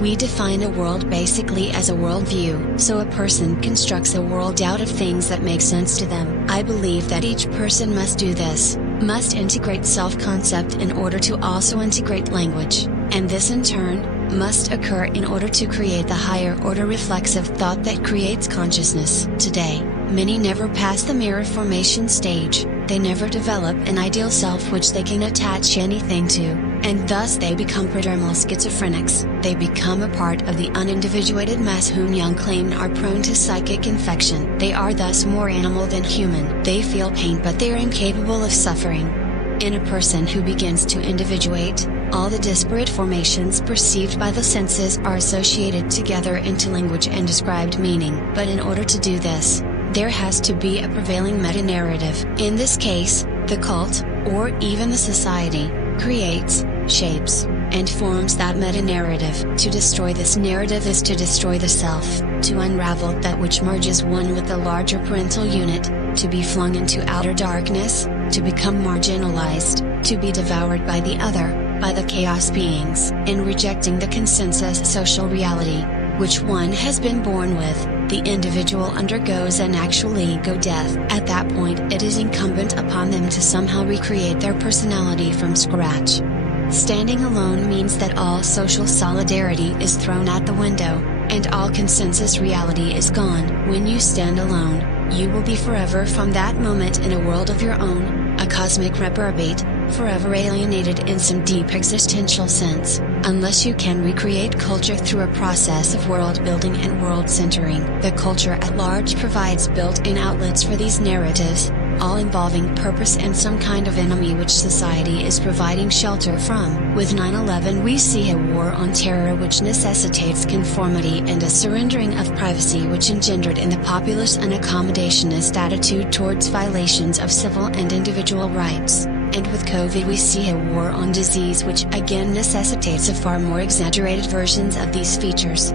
We define a world basically as a worldview. So a person constructs a world out of things that make sense to them. I believe that each person must do this, must integrate self-concept in order to also integrate language, and this in turn, must occur in order to create the higher order reflexive thought that creates consciousness. Today, many never pass the mirror formation stage, they never develop an ideal self which they can attach anything to, and thus they become prodromal schizophrenics. They become a part of the unindividuated mass whom Jung claimed are prone to psychic infection. They are thus more animal than human. They feel pain but they are incapable of suffering. In a person who begins to individuate, all the disparate formations perceived by the senses are associated together into language and described meaning. But in order to do this, there has to be a prevailing meta-narrative. In this case, the cult, or even the society, creates, shapes, and forms that meta-narrative. To destroy this narrative is to destroy the self, to unravel that which merges one with the larger parental unit, to be flung into outer darkness, to become marginalized, to be devoured by the other, by the chaos beings. In rejecting the consensus social reality, which one has been born with, the individual undergoes an actual ego death. At that point it is incumbent upon them to somehow recreate their personality from scratch. Standing alone means that all social solidarity is thrown out the window, and all consensus reality is gone. When you stand alone, you will be forever from that moment in a world of your own, a cosmic reprobate, forever alienated in some deep existential sense, unless you can recreate culture through a process of world building and world centering. The culture at large provides built-in outlets for these narratives, all involving purpose and some kind of enemy which society is providing shelter from. With 9/11 we see a war on terror which necessitates conformity and a surrendering of privacy which engendered in the populace an accommodationist attitude towards violations of civil and individual rights. And with COVID we see a war on disease which again necessitates a far more exaggerated versions of these features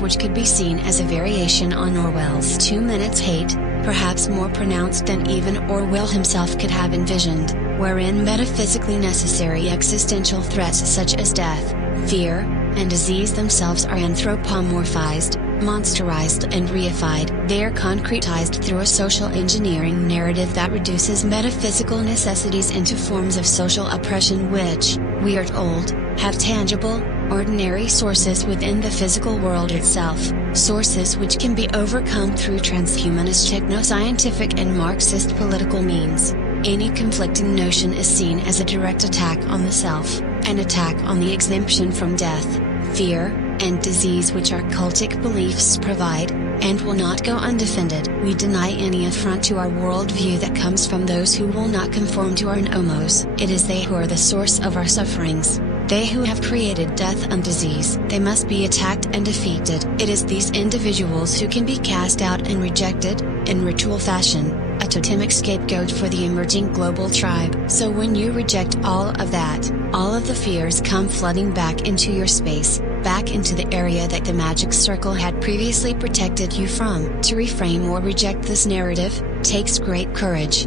which could be seen as a variation on Orwell's 2 Minutes Hate, perhaps more pronounced than even Orwell himself could have envisioned, wherein metaphysically necessary existential threats such as death, fear, and disease themselves are anthropomorphized, monsterized and reified. They are concretized through a social engineering narrative that reduces metaphysical necessities into forms of social oppression which, we are told, have tangible, ordinary sources within the physical world itself, sources which can be overcome through transhumanist technoscientific and Marxist political means. Any conflicting notion is seen as a direct attack on the self, an attack on the exemption from death, fear, and disease which our cultic beliefs provide, and will not go undefended. We deny any affront to our worldview that comes from those who will not conform to our nomos. It is they who are the source of our sufferings. They who have created death and disease. They must be attacked and defeated. It is these individuals who can be cast out and rejected, in ritual fashion, a totemic scapegoat for the emerging global tribe. So when you reject all of that, all of the fears come flooding back into your space, back into the area that the magic circle had previously protected you from. To reframe or reject this narrative, takes great courage.